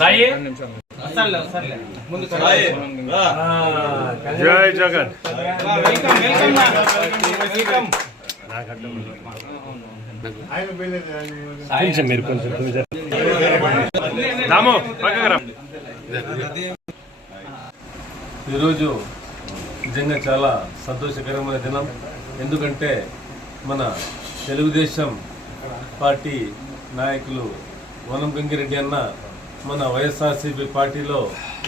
సాయి జగన్ మీరు కొంచెం ఈరోజు నిజంగా చాలా సంతోషకరమైన దినం ఎందుకంటే మన తెలుగుదేశం పార్టీ నాయకులు వనం గంగిరెడ్డి అన్న మన వైఎస్ఆర్సీపీ పార్టీలో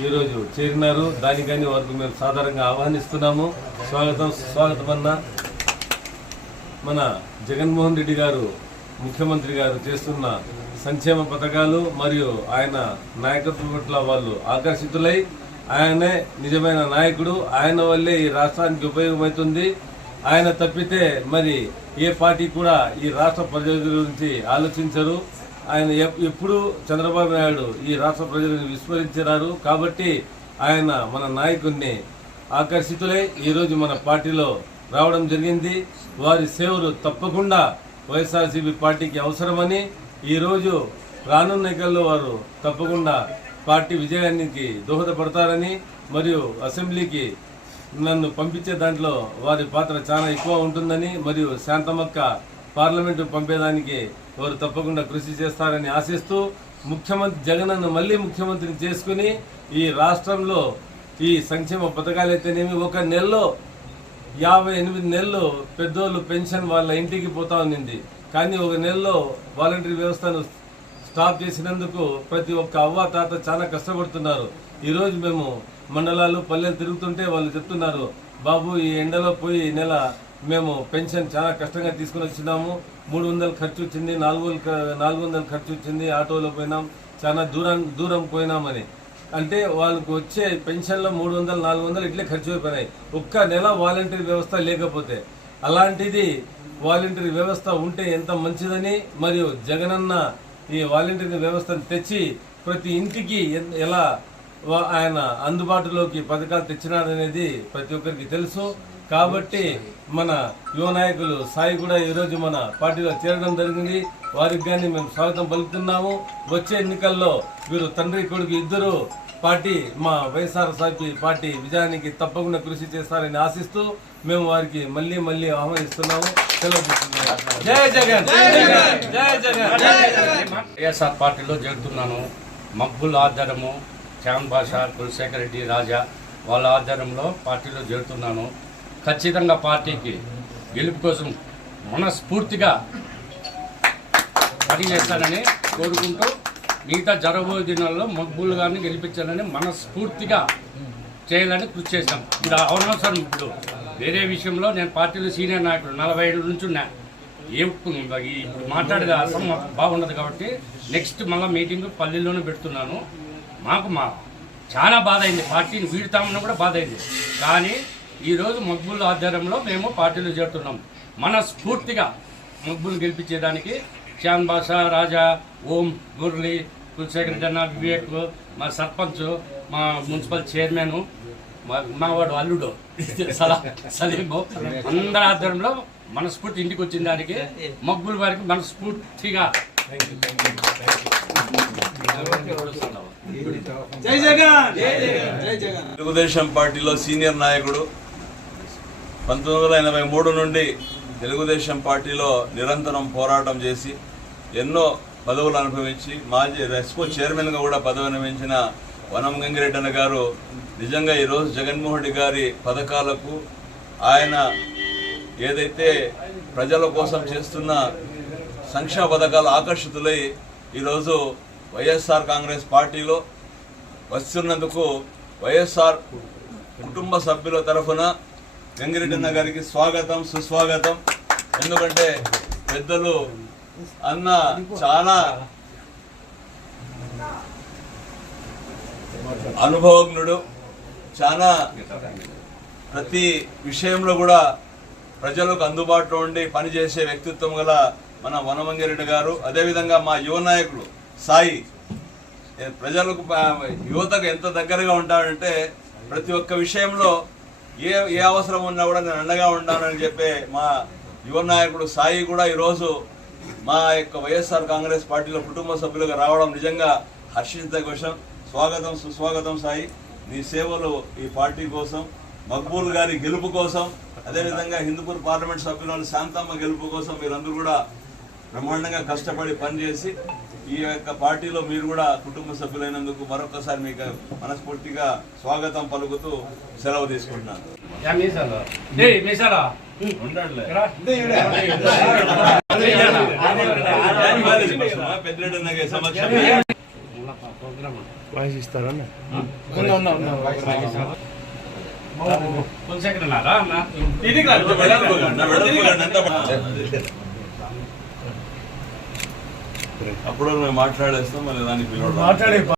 ఈరోజు చేరినారు దానికని వారికి మేము సాధారణంగా ఆహ్వానిస్తున్నాము స్వాగతం స్వాగతం అన్న మన జగన్మోహన్ రెడ్డి గారు ముఖ్యమంత్రి గారు చేస్తున్న సంక్షేమ పథకాలు మరియు ఆయన నాయకత్వం పట్ల వాళ్ళు ఆకర్షితులై ఆయనే నిజమైన నాయకుడు ఆయన వల్లే ఈ రాష్ట్రానికి ఉపయోగమవుతుంది ఆయన తప్పితే మరి ఏ పార్టీ కూడా ఈ రాష్ట్ర ప్రజల గురించి ఆలోచించరు ఆయన ఎప్పుడు చంద్రబాబు నాయుడు ఈ రాష్ట్ర ప్రజలను విస్మరించినారు కాబట్టి ఆయన మన నాయకుడిని ఆకర్షితులై ఈరోజు మన పార్టీలో రావడం జరిగింది వారి సేవలు తప్పకుండా వైఎస్ఆర్సీపీ పార్టీకి అవసరమని ఈరోజు రానున్న ఎన్నికల్లో వారు తప్పకుండా పార్టీ విజయానికి దోహదపడతారని మరియు అసెంబ్లీకి నన్ను పంపించే దాంట్లో వారి పాత్ర చాలా ఎక్కువ ఉంటుందని మరియు శాంతమక్క పార్లమెంటు పంపేదానికి వారు తప్పకుండా కృషి చేస్తారని ఆశిస్తూ ముఖ్యమంత్రి జగనన్న మళ్ళీ ముఖ్యమంత్రిని చేసుకుని ఈ రాష్ట్రంలో ఈ సంక్షేమ పథకాలు అయితేనేమి ఒక నెలలో యాభై ఎనిమిది నెలలు పెద్దోళ్ళు పెన్షన్ వాళ్ళ ఇంటికి పోతా ఉంది కానీ ఒక నెలలో వాలంటరీ వ్యవస్థను స్టాప్ చేసినందుకు ప్రతి ఒక్క అవ్వ తాత చాలా కష్టపడుతున్నారు ఈరోజు మేము మండలాలు పల్లెలు తిరుగుతుంటే వాళ్ళు చెప్తున్నారు బాబు ఈ ఎండలో పోయి నెల మేము పెన్షన్ చాలా కష్టంగా తీసుకుని వచ్చినాము మూడు వందలు ఖర్చు వచ్చింది నాలుగు నాలుగు వందలు ఖర్చు వచ్చింది ఆటోలో పోయినాం చాలా దూరం దూరం పోయినామని అంటే వాళ్ళకు వచ్చే పెన్షన్లో మూడు వందలు నాలుగు వందలు ఇట్లే ఖర్చు అయిపోయినాయి ఒక్క నెల వాలంటీర్ వ్యవస్థ లేకపోతే అలాంటిది వాలంటీర్ వ్యవస్థ ఉంటే ఎంత మంచిదని మరియు జగనన్న ఈ వాలంటీర్ వ్యవస్థను తెచ్చి ప్రతి ఇంటికి ఎలా ఆయన అందుబాటులోకి పథకాలు తెచ్చినాడనేది ప్రతి ఒక్కరికి తెలుసు కాబట్టి మన యువ నాయకులు సాయి కూడా ఈరోజు మన పార్టీలో చేరడం జరిగింది వారికి కానీ మేము స్వాగతం పలుకుతున్నాము వచ్చే ఎన్నికల్లో వీరు తండ్రి కొడుకు ఇద్దరు పార్టీ మా వైఎస్ఆర్ వైఎస్ఆర్సీపీ పార్టీ విజయానికి తప్పకుండా కృషి చేస్తారని ఆశిస్తూ మేము వారికి మళ్ళీ మళ్ళీ ఆహ్వానిస్తున్నాము వైఎస్ఆర్ పార్టీలో చేరుతున్నాను మబ్బుల్ ఆధారము శ్యామ్ బాషా కులశేఖర్ రెడ్డి రాజా వాళ్ళ ఆధ్వర్యంలో పార్టీలో చేరుతున్నాను ఖచ్చితంగా పార్టీకి గెలుపు కోసం మనస్ఫూర్తిగా పనిచేస్తానని కోరుకుంటూ మిగతా జరగబోయే దినాల్లో మక్బూల్ గారిని గెలిపించాలని మనస్ఫూర్తిగా చేయాలని కృషి చేశాం ఇది అవనవసరం ఇప్పుడు వేరే విషయంలో నేను పార్టీలో సీనియర్ నాయకుడు నలభై ఏడు నుంచి ఉన్నా ఏం ఇప్పుడు మాట్లాడేది అసలు బాగుండదు కాబట్టి నెక్స్ట్ మళ్ళీ మీటింగ్ పల్లెల్లోనే పెడుతున్నాను మాకు మా చాలా బాధ అయింది పార్టీని వీడుతామని కూడా బాధ అయింది కానీ ఈరోజు మగ్బుల్ ఆధ్వర్యంలో మేము పార్టీలో చేరుతున్నాం మనస్ఫూర్తిగా మగ్గులు గెలిపించేదానికి శ్యామ్ బాసా రాజా ఓం మురళి కులశేఖర్ జన్న వివేక్ మా సర్పంచ్ మా మున్సిపల్ చైర్మన్ మా వాడు అల్లుడు సలా సలీము అందరి ఆధ్వర్యంలో మనస్ఫూర్తి ఇంటికి వచ్చిన దానికి మగ్గుల వారికి మనస్ఫూర్తిగా తెలుగుదేశం పార్టీలో సీనియర్ నాయకుడు పంతొమ్మిది వందల ఎనభై మూడు నుండి తెలుగుదేశం పార్టీలో నిరంతరం పోరాటం చేసి ఎన్నో పదవులు అనుభవించి మాజీ రెస్కో చైర్మన్గా కూడా పదవి అనుభవించిన వనం గంగిరెడ్డి అన్న గారు నిజంగా ఈరోజు జగన్మోహన్ రెడ్డి గారి పథకాలకు ఆయన ఏదైతే ప్రజల కోసం చేస్తున్న సంక్షేమ పథకాలు ఆకర్షితులై ఈరోజు వైఎస్ఆర్ కాంగ్రెస్ పార్టీలో వస్తున్నందుకు వైఎస్ఆర్ కుటుంబ సభ్యుల తరఫున వెంకరెడ్డి గారికి స్వాగతం సుస్వాగతం ఎందుకంటే పెద్దలు అన్న చాలా అనుభవజ్ఞుడు చాలా ప్రతి విషయంలో కూడా ప్రజలకు అందుబాటులో ఉండి పనిచేసే వ్యక్తిత్వం గల మన వనమంగిరెడ్డి గారు అదేవిధంగా మా యువ నాయకులు సాయి ప్రజలకు యువతకు ఎంత దగ్గరగా ఉంటాడంటే ప్రతి ఒక్క విషయంలో ఏ ఏ అవసరం ఉన్నా కూడా నేను అండగా ఉంటానని చెప్పే మా యువ నాయకుడు సాయి కూడా ఈరోజు మా యొక్క వైఎస్ఆర్ కాంగ్రెస్ పార్టీలో కుటుంబ సభ్యులుగా రావడం నిజంగా హర్షిత కోసం స్వాగతం సుస్వాగతం సాయి నీ సేవలు ఈ పార్టీ కోసం మక్బూల్ గారి గెలుపు కోసం అదేవిధంగా హిందూపూర్ పార్లమెంట్ సభ్యురాలు శాంతమ్మ గెలుపు కోసం మీరందరూ కూడా బ్రహ్మాండంగా కష్టపడి పనిచేసి ఈ యొక్క పార్టీలో మీరు కూడా కుటుంబ సభ్యులైనందుకు మరొకసారి మీకు మనస్ఫూర్తిగా స్వాగతం పలుకుతూ సెలవు తీసుకుంటున్నాను పెద్దరెడ్డి ఇస్తారా అప్పుడు మేము మాట్లాడేస్తాం మరి దానికి మాట్లాడే